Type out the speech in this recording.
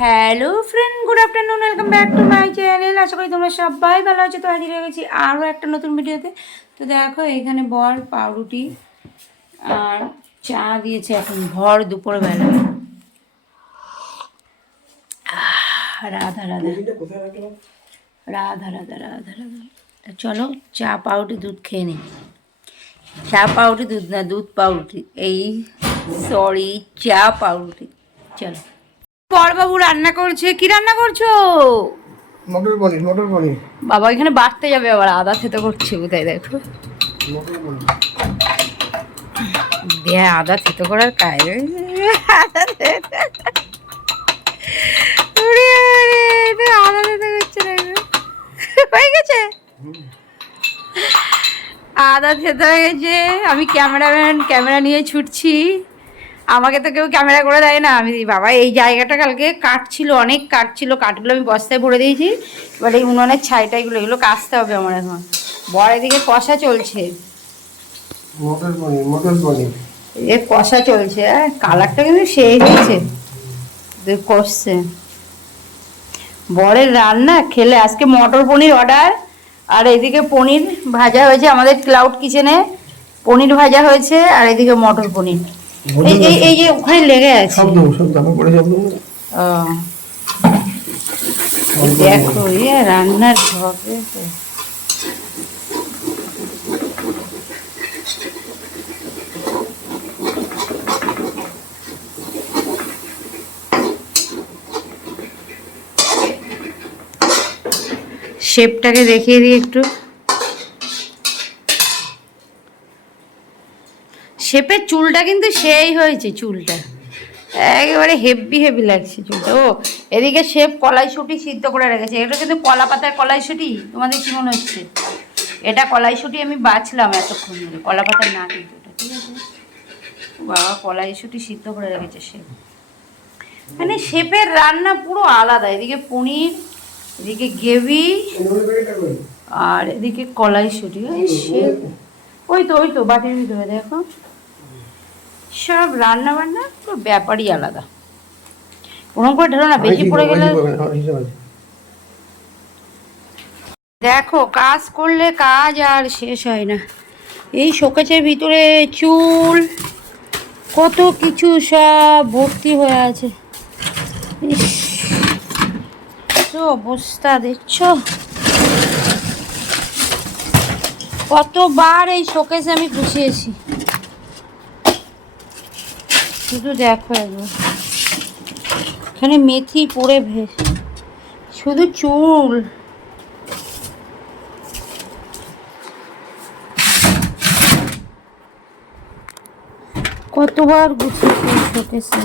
Hello friend, good afternoon, welcome back to my channel. আশা করি তোমরা সবাই ভালো আছো। তো হাজির হয়ে গেছি আরও একটা নতুন ভিডিওতে। তো দেখো এখানে বর পাউরুটি আর চা দিয়েছে এখন ভর দুপুরবেলা। রাধা রাধা রাধা রাধা রাধা রাধা। চলো চা পাউরুটি দুধ খেয়ে নিই। চা পাউরুটি দুধ না, দুধ পাউরুটি, এই সরি চা পাউরুটি। চলো। বড়বাবু রান্না করছে। কি রান্না করছো? মটর পনির। মটর পনির বাবা এখানে বাড়তে যাবে, আবার আদা থেতো করছে কোথায় দেখো। মটর পনির দিয়ে আদা থেতো করার কাজ। আদা থেতো আদা থেতো করছে হয়ে গেছে। আদা থেতো হয়ে গেছে। আমি ক্যামেরাম্যান, ক্যামেরা নিয়ে ছুটছি। আমাকে তো কেউ ক্যামেরা করে দেয় না। আমি বাবা এই জায়গাটা কালকে কাটছিল, অনেক কাটছিল, কাঠগুলো আমি বস্তায় ভরে দিয়েছি। এবার এই উনুনের ছাইটাইগুলো এগুলো কাচতে হবে আমার এখন। বড় এদিকে কষা চলছে। মটর পনির মটর পনির এ কষা চলছে। কালারটা কিন্তু সেই হয়েছে, কষছে। বরের রান্না খেলে আজকে মটর পনির অর্ডার। আর এদিকে পনির ভাজা হয়েছে আমাদের ক্লাউড কিচেনে। পনির ভাজা হয়েছে আর এদিকে মটর পনির। এই যে ওখানে লেগে আছে। দেখো রান্নার ঝগে শেপটাকে দেখিয়ে দিই একটু। শেপের চুলটা কিন্তু সেই হয়েছে, চুলটা একেবারে হেভি হেভি লাগছে চুলটা। ও এদিকে শেপ কলাইশুঁটি সিদ্ধ করে রেখেছে। এটা কিন্তু কলা পাতার কলাইশুঁটি। তোমাদের কি মনে হচ্ছে? এটা কলাইশুঁটি আমি বাছলাম এতক্ষণ ধরে। কলা পাতার না কিন্তু এটা, ঠিক আছে। বাবা কলাইশুঁটি সিদ্ধ করে রেখেছে শেপ। মানে শেপের রান্না পুরো আলাদা। এদিকে পনির, এদিকে গ্রেভি, আর এদিকে কলাইশুঁটি। ওই শেপ ওই তো বাটির ভিতরে দেখো। সব রান্না বান্না পুরো ব্যাপারই আলাদা। ওরকম করে ঢেলো না, বেশি পড়ে গেলে। দেখো কাজ করলে কাজ আর শেষ হয় না। এই শোকেসের ভিতরে চুল কত কিছু সব ভর্তি হয়ে আছে। অবস্থা দেখছো? কতবার এই শোকেসে আমি গুছিয়েছি, শুধু দেখো একবার। এখানে মেথি পড়ে শুধু চুল। কতবার গুছিয়েছি শোকেসে।